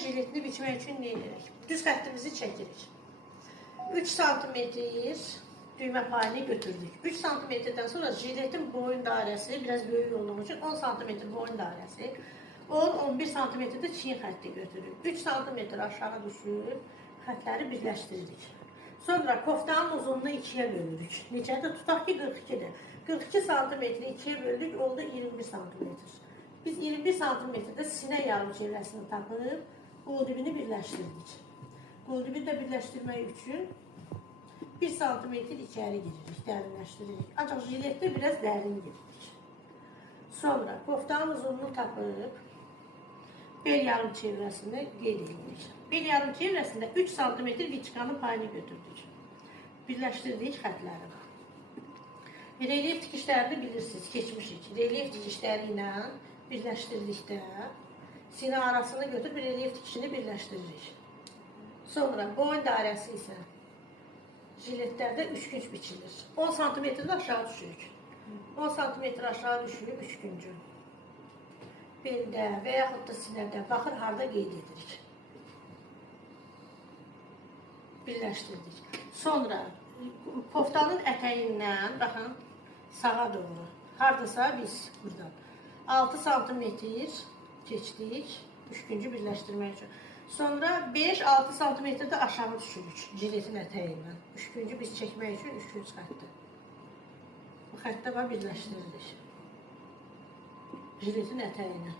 Jiletini biçmək üçün nə edirik? Düz xəttimizi çəkirik. 3 sm düymə payını götürdük. 3 sm-dən sonra jiletin boyun dairəsi biraz böyük olduğu için 10 sm boyun dairəsi, 10-11 sm-də çiyin xətti götürürük. 3 sm aşağı düşürüb xətləri birləşdiririk. Sonra koftanın uzunluğunu 2-yə bölürük. Neçədə? Tutaq ki 42-dir. 42 sm-i 2-yə böldük, oldu 21 sm. Biz 21 sm-də sinə yarım çevrəsini tapıb, qol dibini birləşdirdik. Qol dibini də birləşdirmək üçün 1 sm içəri giririk, dərinləşdiririk. Ancaq jiletdə biraz dərin giririk. Sonra koftanın uzunluğunu tapıb, bel yarım çevrəsini qeyd edirik. Bel yarım çevrəsində 3 sm viçkanın payını götürdük. Birləşdirdik xətləri. Relyef tikişlərini bilirsiniz, keçmişik. Relyef tikişləri ilə birləşdirdikdə sinə arasını götürüb relyef tikişini birləşdiririk. Sonra boyun dairəsi isə jiletlərdə 3 günc biçilir. 10 sm-də aşağı düşürük. 10 sm aşağı düşürüb 3 güncü. Beldə və yaxud da sinədə baxır harda qeyd edirik. Birləşdirdik. Sonra koftanın ətəyindən baxın sağa doğru. Hardasa biz buradan 6 sm keçdik 3 güncü birləşdirmək üçün. Sonra 5-6 sm-də aşağı düşürük jiletin ətəyindən. 3 güncü biz çəkmək üçün 3 günc xətti. Bu xəttə birləşdiririk jiletin ətəyindən.